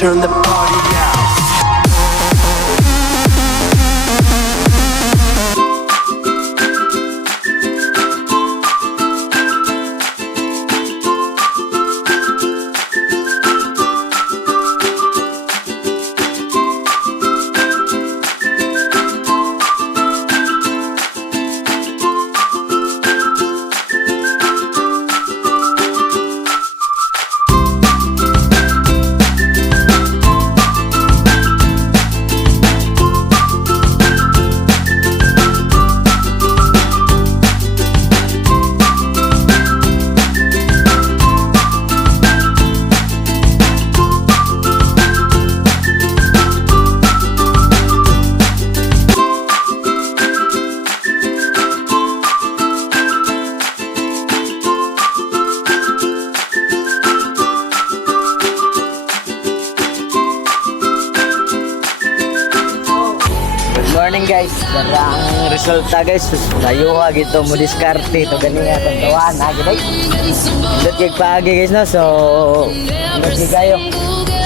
turn the party out. Morning guys, darang resulta guys. Layuha gito mo diskarte to gani nga tantawan agi day. Dot kay paagi guys no. So nagsi kayo.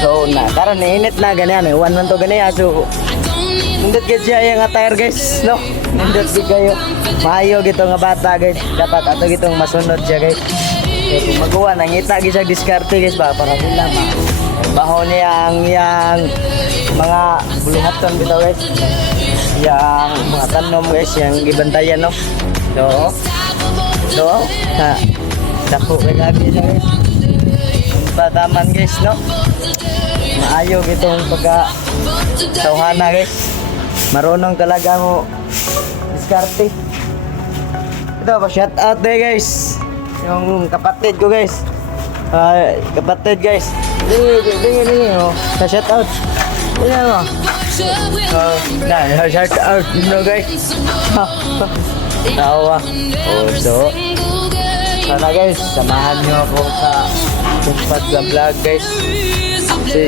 So na karon init na gani may one man to gani so nindot kay siya nga tire guys no. Nindot kay kayo. Maayo gito nga bata guys. Dapat ato gitong masunod siya guys. So magawa nang ngita gyud sa diskarte guys ba para sila baho niya ang yang mga buluhaton bitaw guys. Yang mga tanom guys, yang gibantayan no. So, ha. Dako kay gabi na guys. Bataman guys no. Maayo gitong pagka tawhana guys. Marunong talaga mo diskarte. Ito pa shout out day guys. Yung kapatid ko guys. Kapatid guys. Ding oh. Sa shout out. Yan mo. Shout out no guys. Tawa. So sana guys, samahan nyo ako sa tumpat sa vlog guys. Kasi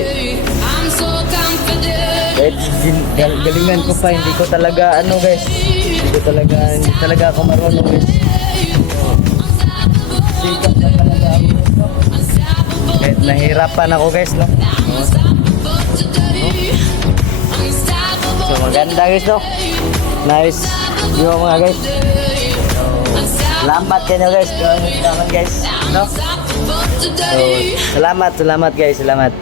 galingan ko pa, hindi ko talaga ano guys. Hindi talaga ako marunong guys. Sikap na talaga ako. Kahit nahirapan ako guys no. So maganda guys no. Nice view mga guys. So salamat kayo guys. Salamat guys no. So salamat guys. Salamat.